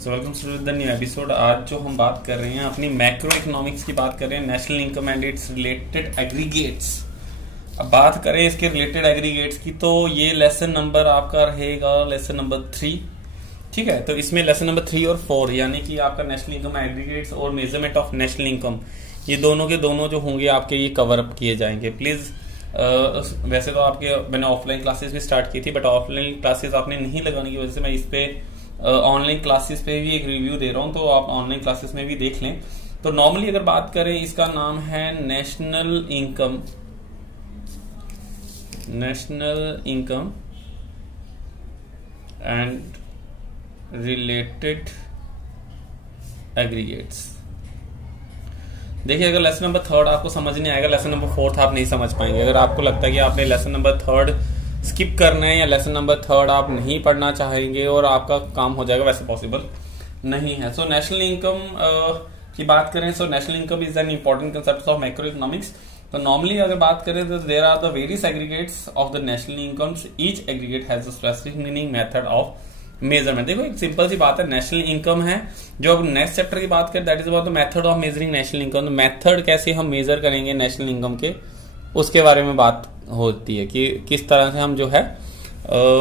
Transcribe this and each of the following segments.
So welcome to the new episode. आज जो हम बात कर रहे हैं अपनी मैक्रो इकोनॉमिक्स की बात कर रहे हैं, national income and it's related aggregates. अब बात करें इसके रिलेटेड एग्रीगेट्स की तो ये लेसन नंबर आपका रहेगा लेसन नंबर 3। ठीक है, तो इसमें लेसन नंबर 3 और 4 यानी कि आपका नेशनल इनकम एग्रीगेट्स और मेजरमेंट ऑफ नेशनल इनकम, ये दोनों के दोनों जो होंगे आपके ये कवर अप किए जाएंगे। प्लीज वैसे तो आपके मैंने ऑफलाइन क्लासेस भी स्टार्ट की थी, बट ऑफलाइन क्लासेस आपने नहीं लगाने की वजह से मैं इस पे ऑनलाइन क्लासेस पे भी एक रिव्यू दे रहा हूं, तो आप ऑनलाइन क्लासेस में भी देख लें। तो नॉर्मली अगर बात करें, इसका नाम है national income and related aggregates. देखिए, अगर लेसन नंबर 3 आपको समझ नहीं आएगा, लेसन नंबर 4 आप नहीं समझ पाएंगे। अगर आपको लगता है कि आपने लेसन नंबर 3 स्किप करना है या लेसन नंबर 3 आप नहीं पढ़ना चाहेंगे और आपका काम हो जाएगा, वैसे पॉसिबल नहीं है। सो नेशनल इनकम की बात करें, so national income is an important concept of macro economics. तो नॉर्मली अगर बात करें तो there are the various aggregates of the national incomes, each aggregate has a specific meaning, method of measurement. देखो, एक सिंपल सी बात है, नेशनल इनकम है जो अब नेक्स्ट चैप्टर की बात करें, that is about the method of measuring national income. तो मेथड कैसे हम मेजर करेंगे नेशनल इनकम के, उसके बारे में बात होती है कि किस तरह से हम जो है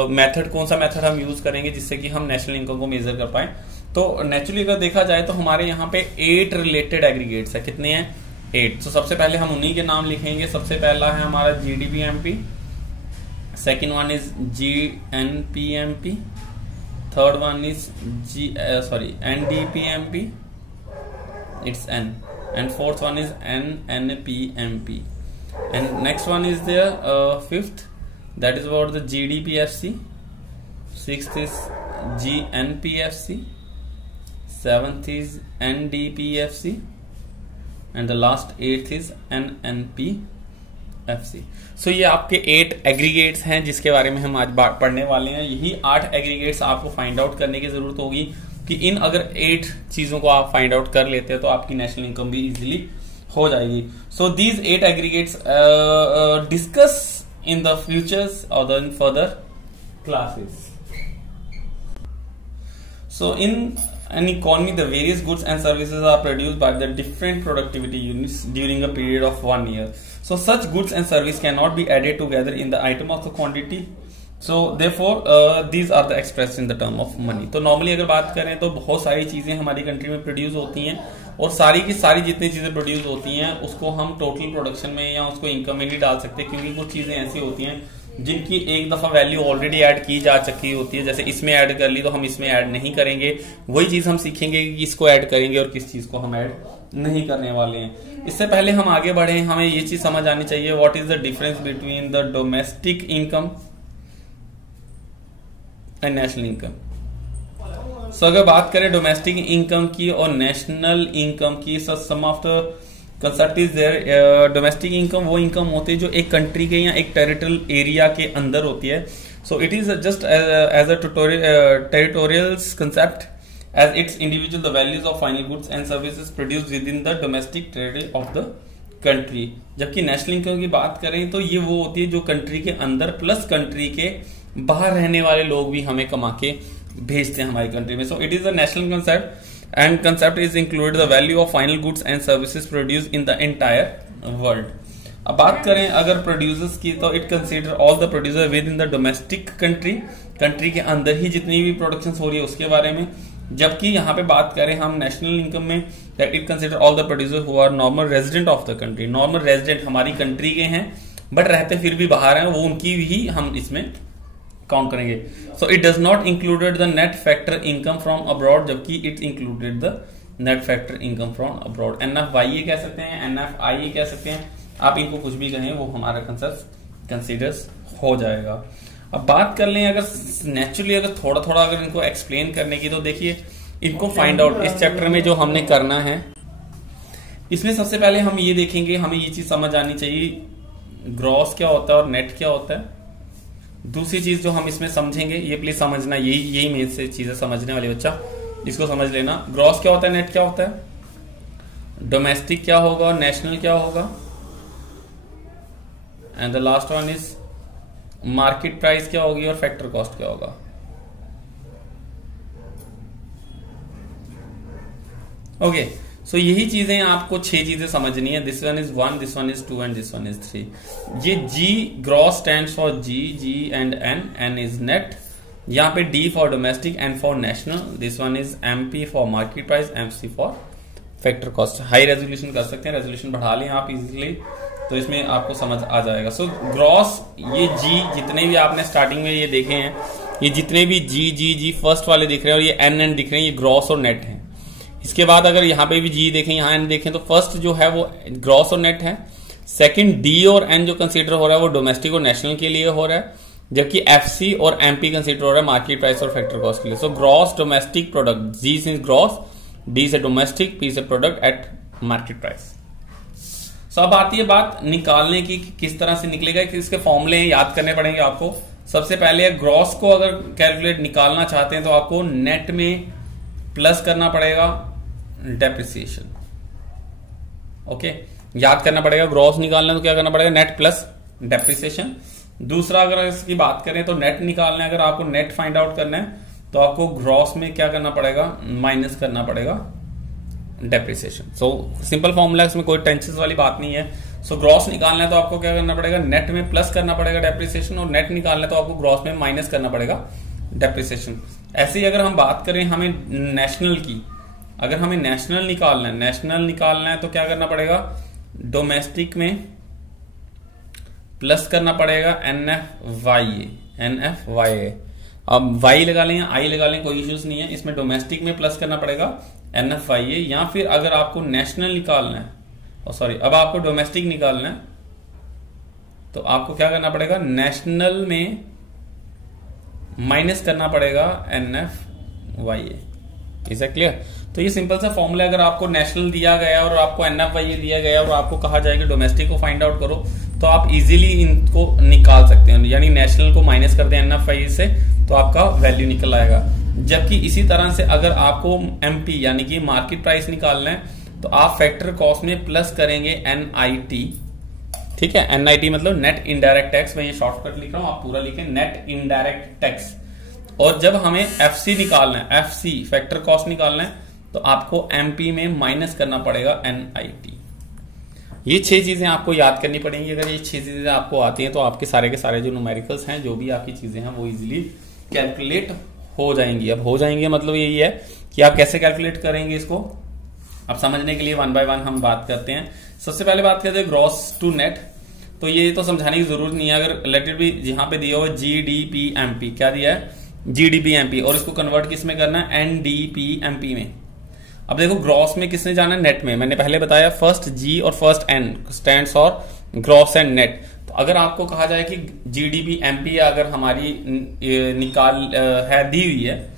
मेथड, कौन सा मेथड हम यूज करेंगे जिससे कि हम नेशनल इनकम को मेजर कर पाए। तो नेचुरली अगर देखा जाए तो हमारे यहाँ पे 8 रिलेटेड एग्रीगेट्स है। कितने हैं? 8। तो सबसे पहले हम उन्हीं के नाम लिखेंगे। सबसे पहला है हमारा GDP-MP, second one is GNP-MP, third one is NDP-MP, it's N, and fourth one is NNP-MP, and next one is there fifth, that is about the GDP-FC, sixth is GNP-FC, seventh is NDP-FC, and the last 8th is NNP-FC। सो ये आपके 8 aggregates हैं जिसके बारे में हम आज पढ़ने वाले हैं। यही 8 एग्रीगेट्स आपको फाइंड आउट करने की जरूरत होगी कि इन अगर 8 चीजों को आप फाइंड आउट कर लेते हैं तो आपकी नेशनल इनकम भी इजीली हो जाएगी। So these 8 aggregates discuss in the futures और in further classes. So in an economy, the various goods and services are produced by the different productivity units during a period of 1 year. So such goods and service cannot be added together in the item of the quantity. So therefore these are the expressed in the term of money. तो normally अगर बात करें तो बहुत सारी चीजें हमारी country में प्रोड्यूस होती हैं और सारी की सारी जितनी चीजें प्रोड्यूस होती हैं उसको हम टोटल प्रोडक्शन में या उसको इनकम में नहीं डाल सकते, क्योंकि कुछ चीजें ऐसी होती हैं जिनकी एक दफा वैल्यू ऑलरेडी ऐड की जा चुकी होती है। जैसे इसमें ऐड कर ली तो हम इसमें ऐड नहीं करेंगे। वही चीज हम सीखेंगे कि इसको ऐड करेंगे और किस चीज को हम ऐड नहीं करने वाले हैं। इससे पहले हम आगे बढ़े, हमें ये चीज समझ आनी चाहिए, what is the difference between the domestic income and national income. So अगर बात करें डोमेस्टिक इनकम की और नेशनल इनकम की, some of the concept is there. Domestic income वो इनकम होती है जो एक कंट्री के या एक टेरिटोरियल एरिया के अंदर होती है। So it is just as a territorial concept as it's individual the values of final goods and services produce with in the domestic territory of the country. जबकि नेशनल इनकम की बात करें तो ये वो होती है जो कंट्री के अंदर प्लस कंट्री के बाहर रहने वाले लोग भी हमें कमा के भेजते हैं हमारी कंट्री में। सो it is a national concept and concept is included the value of final goods and services produced in the entire world। अब बात करें अगर प्रोड्यूसर्स की तो it consider all the producer with in the domestic country के अंदर ही जितनी भी प्रोडक्शन हो रही है उसके बारे में। जबकि यहाँ पे बात करें हम नेशनल इनकम में, that it consider all the producer who are normal resident of the country. Normal resident हमारी कंट्री के हैं बट रहते फिर भी बाहर हैं, वो उनकी भी हम इसमें काउंट करेंगे। So it does not included the net factor income from abroad, जबकि it included the net factor income from abroad. NFY कह सकते हैं, NFI कह सकते हैं, आप इनको कुछ भी कहें वो हमारा कंसिडर्स हो जाएगा। अब बात कर लें अगर नेचुरली अगर थोड़ा थोड़ा अगर इनको एक्सप्लेन करने की, तो देखिए इनको फाइंड आउट इस चैप्टर में जो हमने करना है, इसमें सबसे पहले हम ये देखेंगे, हमें ये चीज समझ आनी चाहिए ग्रॉस क्या होता है और नेट क्या होता है। दूसरी चीज जो हम इसमें समझेंगे, ये प्लीज समझना, यही मेन से चीजें समझने वाले बच्चा, इसको समझ लेना। ग्रॉस क्या होता है, नेट क्या होता है, डोमेस्टिक क्या होगा, नेशनल क्या होगा, and the last one is market price क्या होगी और फैक्टर कॉस्ट क्या होगा। ओके, सो यही चीजें आपको 6 चीजें समझनी है। This one is 1, this one is 2 and this one is 3। ये G gross stands for G and N is net. यहाँ पे D for domestic, N for national, this one is MP for market price, MC for factor cost. High resolution कर सकते हैं, resolution बढ़ा लें आप easily, तो इसमें आपको समझ आ जाएगा। सो ग्रॉस, ये G जितने भी आपने स्टार्टिंग में ये देखे हैं, ये जितने भी G फर्स्ट वाले दिख रहे हैं और ये N दिख रहे हैं, ये ग्रॉस और नेट है। इसके बाद अगर यहाँ पे भी G देखें, यहाँ N देखें, तो फर्स्ट जो है वो ग्रॉस और नेट है। सेकंड D और N जो कंसीडर हो रहा है वो डोमेस्टिक और नेशनल के लिए हो रहा है, जबकि FC और MP कंसीडर हो रहा है मार्केट प्राइस और फैक्टर कॉस्ट के लिए। So gross domestic product, G से ग्रॉस, D से डोमेस्टिक, P से प्रोडक्ट एट मार्केट प्राइस। सो अब आती है बात निकालने की, किस तरह से निकलेगा, कि इसके फॉर्मूले याद करने पड़ेंगे आपको। सबसे पहले ग्रॉस को अगर कैलकुलेट निकालना चाहते हैं तो आपको नेट में प्लस करना पड़ेगा डेप्रिसिएशन। ओके, याद करना पड़ेगा, ग्रॉस निकालना तो क्या करना पड़ेगा, नेट प्लस डेप्रिसिएशन। दूसरा अगर इसकी बात करें तो नेट निकालना है, अगर आपको नेट फाइंड आउट करना है तो आपको ग्रॉस में क्या करना पड़ेगा, माइनस करना पड़ेगा डेप्रिसिएशन। सो सिंपल फॉर्मूला, इसमें कोई टेंशन वाली बात नहीं है। सो ग्रॉस निकालना है तो आपको क्या करना पड़ेगा, नेट में प्लस करना पड़ेगा डेप्रिसिएशन, और नेट निकालना है तो आपको ग्रॉस में माइनस करना पड़ेगा डेप्रिसिएशन। ऐसे ही अगर हम बात करें हमें नेशनल की, अगर हमें नेशनल निकालना है तो क्या करना पड़ेगा, डोमेस्टिक में प्लस करना पड़ेगा NFYA। अब Y लगा लें या I लगा लें, कोई इश्यूज नहीं है इसमें। डोमेस्टिक में प्लस करना पड़ेगा NFYA, या फिर अगर आपको नेशनल निकालना है, अब आपको डोमेस्टिक निकालना है तो आपको क्या करना पड़ेगा, नेशनल में माइनस करना पड़ेगा NFYA। Is it clear? तो ये सिंपल सा फॉर्मूला, अगर आपको नेशनल दिया गया और आपको NFYA दिया गया और आपको कहा जाएगा डोमेस्टिक को फाइंड आउट करो, तो आप इजीली इनको निकाल सकते हैं। यानी नेशनल को माइनस कर दें NFYA से तो आपका वैल्यू निकल आएगा। जबकि इसी तरह से अगर आपको MP यानी कि मार्केट प्राइस निकालना है तो आप फैक्टर कॉस्ट में प्लस करेंगे NIT। ठीक है, NIT मतलब नेट इनडायरेक्ट टैक्स। मैं ये शॉर्टकट लिख रहा हूं, आप पूरा लिखें, नेट इनडायरेक्ट टैक्स। और जब हमें FC निकालना है, FC फैक्टर कॉस्ट निकालना है, तो आपको MP में माइनस करना पड़ेगा NIT। ये 6 चीजें आपको याद करनी पड़ेंगी। अगर ये 6 चीजें आपको आती हैं तो आपके सारे के सारे जो न्यूमेरिकल्स हैं, जो भी आपकी चीजें हैं, वो इजीली कैलकुलेट हो जाएंगी। अब हो जाएंगे मतलब यही है कि आप कैसे कैलकुलेट करेंगे इसको। अब समझने के लिए 1 बाय 1 हम बात करते हैं। सबसे पहले बात करते हैं ग्रॉस टू नेट। तो ये तो समझाने की जरूरत नहीं है। अगर रिलेटेड भी यहाँ पे दिया हुआ GDP-MP, क्या दिया है, GDP-MP, और इसको कन्वर्ट किस में करना है, NDP-MP में। अब देखो ग्रॉस में किसने जाना है, नेट में। मैंने पहले बताया फर्स्ट G और first N stands for gross and net. तो अगर आपको कहा जाए कि GDP-MP अगर हमारी निकाल है दी हुई है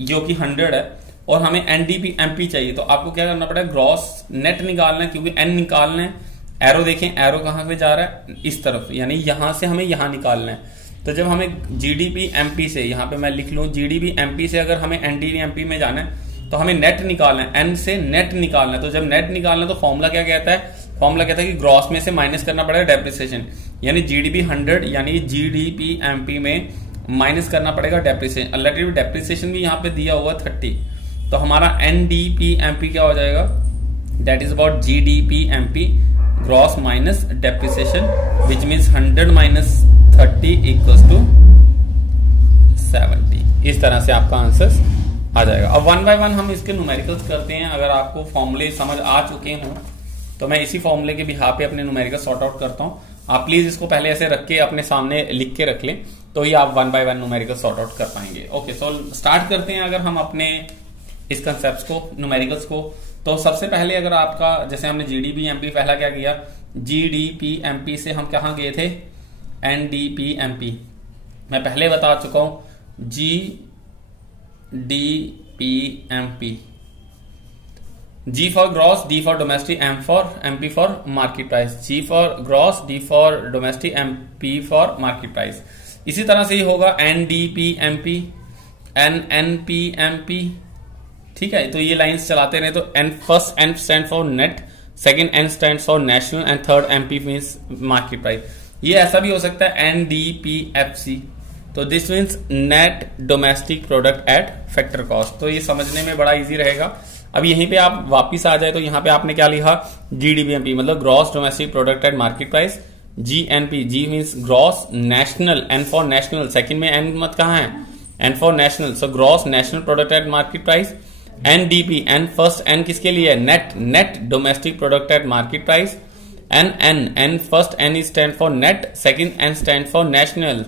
जो कि 100 है और हमें NDP-MP चाहिए, तो आपको क्या करना पड़ेगा, ग्रॉस नेट निकालना है, क्योंकि N निकालना है। एरो देखें, एरो कहां पे जा रहा है, इस तरफ, यानी यहां से हमें यहां निकालना है। तो जब हमें GDP-MP से, यहां पे मैं लिख लूं GDP-MP से अगर हमें NDP-MP में जाना है तो हमें नेट निकालना है, N से नेट निकालना है। तो जब नेट निकालना है तो फॉर्मूला क्या कहता है, फॉर्मूला कहता है कि ग्रॉस में से माइनस करना पड़ेगा डेप्रिसिएशन, यानी GDP 100 यानी GDP-MP में माइनस करना पड़ेगा डेप्रिसिएशन। ऑलरेडी डेप्रिसिएशन भी यहाँ पे दिया हुआ 30, तो हमारा NDP-MP क्या हो जाएगा, that is about GDP-MP gross minus depreciation, which means 100 minus 30 equals to 70। इस तरह से आपका आंसर आ जाएगा। अब 1 बाय 1 हम इसके न्यूमेरिकल्स करते हैं। अगर आपको फॉर्मूले समझ आ चुके हों तो मैं इसी फॉर्मूले के बिहाफ पे अपने न्यूमेरिकल सॉर्ट आउट करता हूं। आप प्लीज इसको पहले ऐसे रख के अपने सामने लिख के रख लें, तो ही आप 1 बाय 1 न्यूमेरिकल सॉर्ट आउट कर पाएंगे। ओके, सो स्टार्ट करते हैं। अगर हम अपने इस कंसेप्ट को, न्यूमेरिकल्स को, तो सबसे पहले अगर आपका, जैसे हमने GDP-MP पहला क्या किया, GDP-MP से हम कहां गए थे, NDP-MP। मैं पहले बता चुका हूं, GDP-MP, G for gross, D for domestic, MP for market price. G for gross, D for domestic, MP for market price. इसी तरह से ही होगा NDP-MP, NNP-MP। ठीक है, तो ये लाइंस चलाते रहे। तो first N stand for net, second N stand for national, and third MP means market price. ये ऐसा भी हो सकता है NDP-FC, तो this means net domestic product eight factor cost. तो ये समझने में बड़ा इजी रहेगा। अब यहीं पे आप वापिस आ जाए तो यहाँ पे आपने क्या लिखा, जीडीपीएमपी मतलब gross domestic product at market price, GNP, G means gross national, N for national, second में एन मत कहाँ है, N for national, so gross national product at market price, NDP, N first N किसके लिए है, net, net domestic product at market price, N first N stand for net, second N stand for national,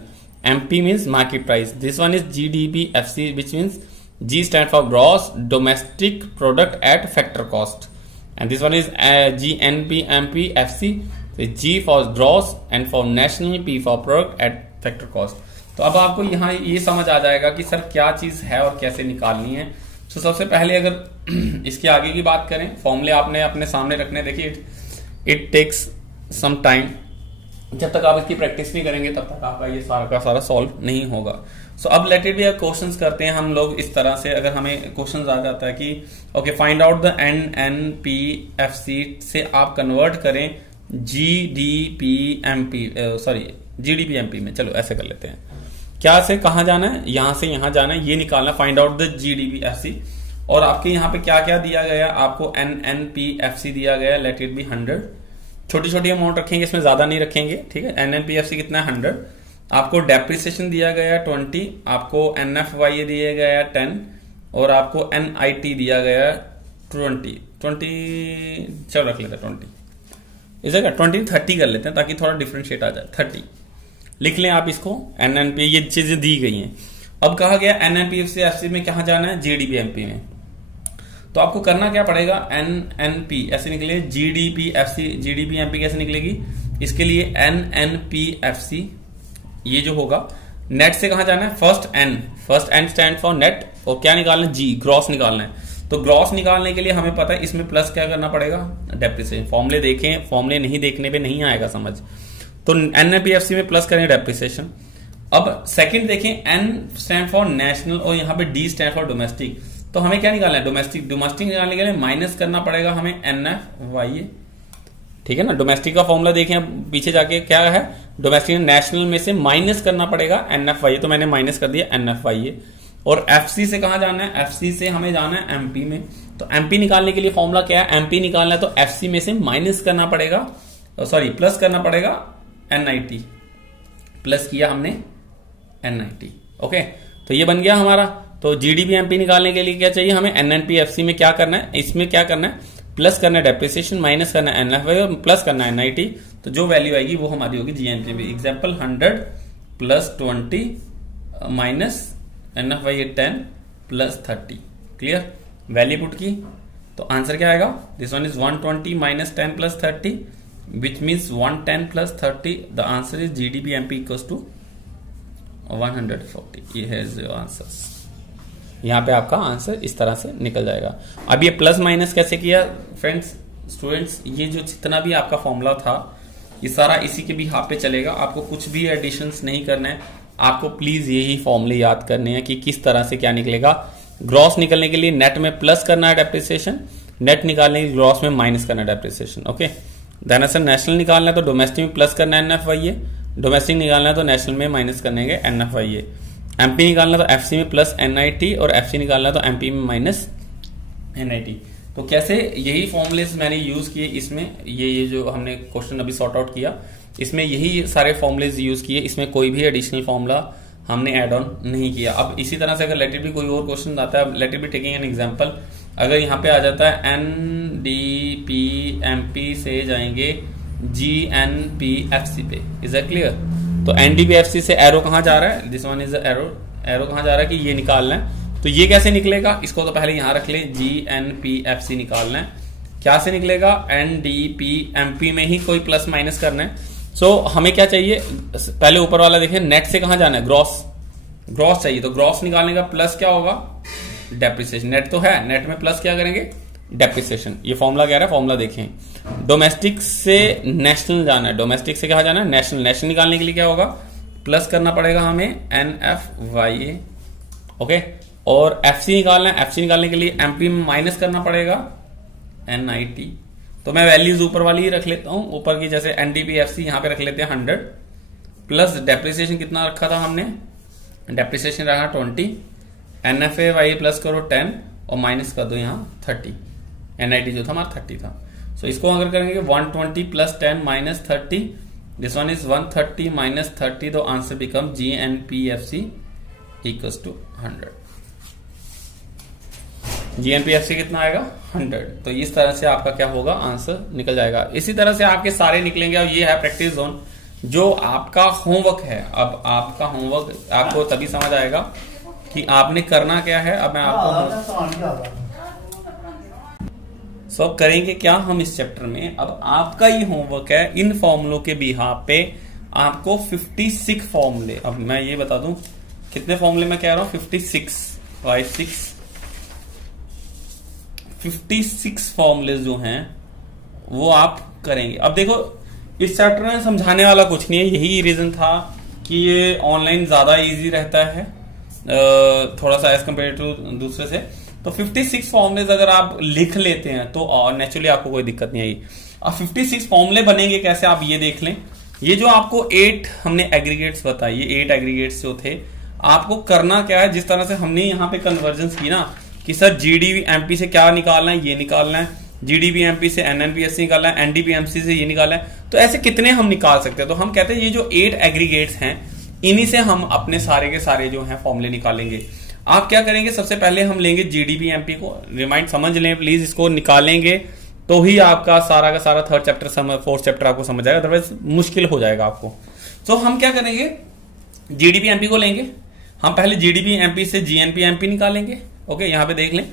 MP means market price, this one is GDPFC which means G stand for gross domestic product at factor cost, and this one is GNPMPFC. So G for gross and for national, P for product at factor cost. तो अब आपको यहाँ ये समझ आ जाएगा कि sir क्या चीज है और कैसे निकालनी है। तो सबसे पहले अगर इसके आगे की बात करें, फॉर्मूले आपने अपने सामने रखने, देखिए इट टेक्स सम टाइम, जब तक आप इसकी प्रैक्टिस नहीं करेंगे तब तक आपका ये सारा का सारा सॉल्व नहीं होगा। सो अब लेट इट बी क्वेश्चंस करते हैं हम लोग इस तरह से। अगर हमें क्वेश्चंस आ जाता है कि okay find out the NNPFC से आप कन्वर्ट करें GDPMP में, चलो ऐसे कर लेते हैं। क्या से कहां जाना है, यहां से यहां जाना है, ये निकालना, फाइंड आउट द GDPFC। और आपके यहाँ पे क्या क्या दिया गया, आपको NNPFC दिया गया, लेट इट बी 100, छोटी छोटी अमाउंट रखेंगे, इसमें ज्यादा नहीं रखेंगे, ठीक है। NNPFC कितना है 100, आपको डेप्रिसिएशन दिया गया 20, आपको NFYA दिया गया 10 और आपको NIT दिया गया 20, चलो रख लेते हैं 20, इस जगह 20 30 कर लेते हैं ताकि थोड़ा डिफरेंशिएट आ जाए। 30 लिख लें आप इसको, NNP ये चीजें दी गई हैं। अब कहा गया NNPFC में कहा जाना है, GDPMP में। तो आपको करना क्या पड़ेगा, NNP ऐसे निकले, GDPMP कैसे निकलेगी, इसके लिए NNPFC ये जो होगा, नेट से कहां जाना है, first N stand for net, और क्या निकालना है, जी ग्रॉस निकालना है। तो ग्रॉस निकालने के लिए हमें पता है इसमें प्लस क्या करना पड़ेगा, डेप्रिसिएशन। फॉर्मूले देखें, फॉर्मूले नहीं देखने पे नहीं आएगा समझ, तो NNPFC में प्लस करें डेप्रिसिएशन। अब सेकंड देखें, N स्टैंड फॉर नेशनल और यहाँ पे D स्टैंड फॉर डोमेस्टिक, तो हमें क्या निकालना है, डोमेस्टिक निकालने के लिए माइनस करना पड़ेगा हमें NFYA, ठीक है ना। डोमेस्टिक का फॉर्मूला देखें पीछे जाके क्या है, डोमेस्टिक नेशनल में से माइनस करना पड़ेगा NFYA, तो मैंने माइनस कर दिया NFYA। और FC से कहां जाना है, FC से हमें जाना है MP में। तो MP निकालने के लिए फॉर्मूला क्या है, MP निकालना है तो FC में से माइनस करना पड़ेगा, सॉरी प्लस करना पड़ेगा NIT, प्लस किया हमने NIT, ओके। तो ये बन गया हमारा। तो GDPMP निकालने के लिए क्या चाहिए हमें, NNPFC में क्या करना है, इसमें क्या करना है, प्लस करना है डेप्रिसिएशन, माइनस करना है NFYA और प्लस करना है NIT। तो जो वैल्यू आएगी वो हमारी होगी GNPMP। Example 100 plus 20 minus NFYA 10 plus 30, clear, value put की तो आंसर क्या आएगा, this one is 120 minus 10 plus 30 which means 110 plus 30, the answer is GDPMP equals to 140। ये है जो आंसर, यहाँ पे आपका आंसर इस तरह से निकल जाएगा। अब ये प्लस माइनस कैसे किया फ्रेंड्स, स्टूडेंट्स, ये जो जितना भी आपका फॉर्मूला था ये सारा इसी के भी हाथ पे चलेगा, आपको कुछ भी एडिशंस नहीं करना है, आपको प्लीज यही फॉर्मूले याद करने हैं कि किस तरह से क्या निकलेगा। ग्रॉस निकलने के लिए नेट में प्लस करना है डेप्रिसिएशन, नेट निकालने के लिए ग्रॉस में माइनस करना है depreciation, okay. Then sir national निकालना है तो डोमेस्टिक में प्लस करना है NFYA, डोमेस्टिक निकालना है तो नेशनल में माइनस करने के NFYA, MP निकालना तो FC में प्लस NIT और FC निकालना तो MP में माइनस NIT। तो कैसे यही फॉर्मूलेस मैंने यूज किए इसमें, ये जो हमने क्वेश्चन अभी सॉर्ट आउट किया इसमें यही सारे फॉर्मूलेस यूज किए, इसमें कोई भी एडिशनल फॉर्मूला हमने एड ऑन नहीं किया। अब इसी तरह से अगर लेट इट बी कोई और क्वेश्चन आता है, let it be taking an example, अगर यहाँ पे आ जाता है NDPMP से जाएंगे GNPFC पे, इज दैट क्लियर। तो NDPFC से एरो कहां जा रहा है, दिस वन इज एरो कहां जा रहा है कि ये निकालना है। तो ये कैसे निकलेगा, इसको तो पहले यहां रख ले, GNPFC निकालना है, क्या से निकलेगा, NDPMP में ही कोई प्लस माइनस करना है। सो हमें क्या चाहिए, पहले ऊपर वाला देखिए, नेट से कहां जाना है, ग्रॉस चाहिए, तो ग्रॉस निकालने का प्लस क्या होगा, डेप्रिसिएशन। नेट तो है, नेट में प्लस क्या करेंगे, डेप्रिसिएशन। ये फॉर्मूला कह रहा है, फॉर्मूला देखें। डोमेस्टिक से नेशनल जाना है, डोमेस्टिक से कहा जाना है नेशनल निकालने के लिए क्या होगा, प्लस करना पड़ेगा हमें NFYA, ओके। और FC निकालना है, FC निकालने के लिए MP में माइनस करना पड़ेगा NIT। तो मैं वैल्यूज ऊपर वाली ही रख लेता हूं, ऊपर की जैसे NDPFC यहां पे रख लेते हैं 100 प्लस डेप्रिसिएशन कितना रखा था हमने, डेप्रिसिएशन रहा 20, NFYA प्लस करो 10 और माइनस कर दो यहाँ 30, NIT जो था हमारा 30 था। सो इसको अगर करेंगे 120 plus 10 minus 30, this one is 130 minus 30, तो answer become GNPFC equals to 100। GNPFC कितना आएगा 100। तो इस तरह से आपका क्या होगा, आंसर निकल जाएगा। इसी तरह से आपके सारे निकलेंगे। और ये है प्रैक्टिस जोन, जो आपका होमवर्क है। अब आपका होमवर्क आपको तभी समझ आएगा कि आपने करना क्या है। अब मैं आपको अब करेंगे क्या हम इस चैप्टर में, अब आपका ये होमवर्क है इन फॉर्मूलों के बिहाफ पे आपको 56 फॉर्मूले, अब मैं ये बता दूं कितने फॉर्मूले मैं कह रहा हूं, 56 फॉर्मूले जो हैं वो आप करेंगे। अब देखो इस चैप्टर में समझाने वाला कुछ नहीं है, यही रीजन था कि ये ऑनलाइन ज्यादा इजी रहता है थोड़ा सा एज कम्पेयर टू दूसरे से। तो 56 फॉर्मुलेज अगर आप लिख लेते हैं तो नेचुरली आपको कोई दिक्कत नहीं आएगी। अब 56 फॉर्मुले बनेंगे कैसे, आप ये देख लें। ये जो आपको 8 हमने एग्रीगेट्स बताए, ये 8 एग्रीगेट्स जो थे, आपको करना क्या है, जिस तरह से हमने यहाँ पे कन्वर्जन की ना कि सर GDP-MP से क्या निकालना है, ये निकालना है, GDP-MP से NNPSC निकालना है, NDP-MC से ये निकालना है, तो ऐसे कितने हम निकाल सकते हैं। तो हम कहते हैं ये जो 8 एग्रीगेट्स हैं इन्हीं से हम अपने सारे के सारे जो हैं फॉर्मूले निकालेंगे। आप क्या करेंगे, सबसे पहले हम लेंगे GDP-MP को, रिमाइंड समझ लें प्लीज, इसको निकालेंगे तो ही आपका सारा का सारा 3rd चैप्टर 4th चैप्टर आपको समझ आएगा, अदरवाइज मुश्किल हो जाएगा आपको। तो हम क्या करेंगे, GDP-MP को लेंगे हम, पहले GDP-MP से GNP-MP निकालेंगे। ओके, यहाँ पे देख लें,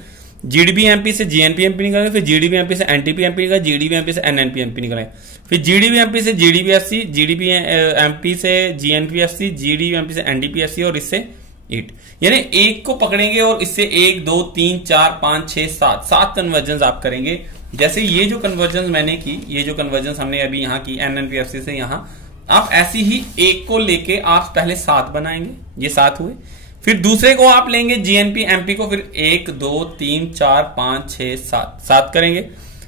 GDP-MP से GNP-MP निकालेंगे, फिर GDP-MP से NTP-MP निकालेंगे, GDP-MP से NNP-MP निकालेंगे, फिर GDP-MP से GDP-FC, GDP-MP से GNP-FC, GDP-MP से NDP-FC और इससे 8, यानी एक को पकड़ेंगे और इससे 1 2 3 4 5 6 7 कन्वर्जन आप करेंगे। जैसे ये जो कन्वर्जन मैंने की, ये जो कन्वर्जन हमने अभी यहाँ की NNPFC से यहाँ, आप ऐसी ही एक को लेके आप पहले 7 बनाएंगे, ये 7 हुए। फिर दूसरे को आप लेंगे GNP-MP को, फिर 1 2 3 4 5 6 7 करेंगे।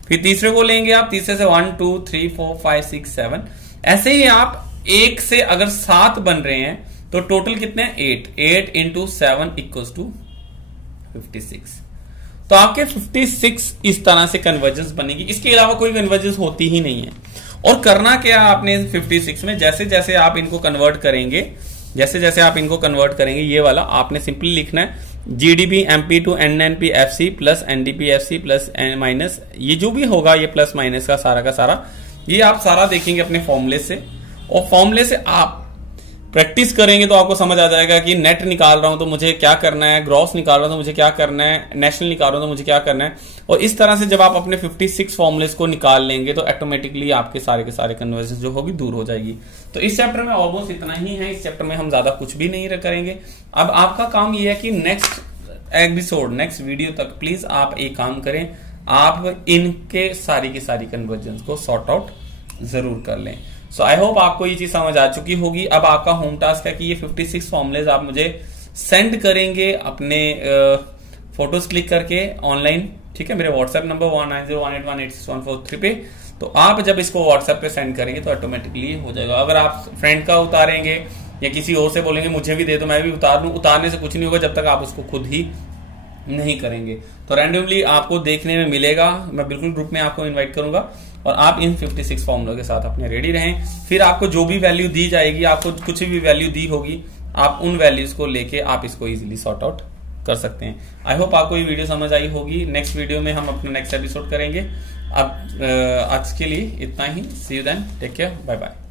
फिर तीसरे को लेंगे आप, तीसरे से 1 2 3 4 5 6 7, ऐसे ही आप एक से अगर 7 बन रहे हैं तो टोटल कितने हैं 8 इंटू 7 इक्वल्स टू 56। तो आपके 56 इस तरह से कन्वर्जेंस बनेगी, इसके अलावा कोई कन्वर्जेंस होती ही नहीं है। और करना क्या आपने 56 में, जैसे जैसे आप इनको कन्वर्ट करेंगे, जैसे जैसे आप इनको कन्वर्ट करेंगे, ये वाला आपने सिंपली लिखना है GDP-MP to NNPFC plus NDP-FC plus minus, ये जो भी होगा ये प्लस माइनस का सारा ये आप सारा देखेंगे अपने फॉर्मूले से, और फॉर्मूले से आप प्रैक्टिस करेंगे तो आपको समझ आ जाएगा कि नेट निकाल रहा हूं तो मुझे क्या करना है, ग्रॉस निकाल रहा हूं तो मुझे क्या करना है, नेशनल निकाल रहा हूं तो मुझे क्या करना है। और इस तरह से जब आप अपने 56 फॉर्मुलेस को निकाल लेंगे तो ऑटोमेटिकली आपके सारे के सारे कन्वर्जन जो होगी दूर हो जाएगी। तो इस चैप्टर में ऑलमोस्ट इतना ही है, इस चैप्टर में हम ज्यादा कुछ भी नहीं करेंगे। अब आपका काम यह है कि नेक्स्ट एपिसोड, नेक्स्ट वीडियो तक प्लीज आप एक काम करें, आप इनके सारी की सारी कन्वर्जन को सॉर्ट आउट जरूर कर लें। सो आई होप आपको ये चीज समझ आ चुकी होगी। अब आपका होम टास्क है कि ये 56 फॉर्मुलेज आप मुझे सेंड करेंगे अपने फोटोज क्लिक करके ऑनलाइन, ठीक है, मेरे व्हाट्सएप नंबर 190181861443 पे। तो आप जब इसको व्हाट्सएप पे सेंड करेंगे तो ऑटोमेटिकली हो जाएगा। अगर आप फ्रेंड का उतारेंगे या किसी और से बोलेंगे मुझे भी दे दो, मैं भी उतार लूं, उतारने से कुछ नहीं होगा जब तक आप उसको खुद ही नहीं करेंगे। तो रैंडमली आपको देखने में मिलेगा, मैं बिल्कुल ग्रुप में आपको इन्वाइट करूंगा और आप इन 56 फॉर्मुलों के साथ अपने रेडी रहें। फिर आपको जो भी वैल्यू दी जाएगी, आपको कुछ भी वैल्यू दी होगी, आप उन वैल्यूज को लेके आप इसको इजीली सॉर्ट आउट कर सकते हैं। आई होप आपको ये वीडियो समझ आई होगी। नेक्स्ट वीडियो में हम अपना नेक्स्ट एपिसोड करेंगे। अब आज के लिए इतना ही। See you then, take care, bye bye.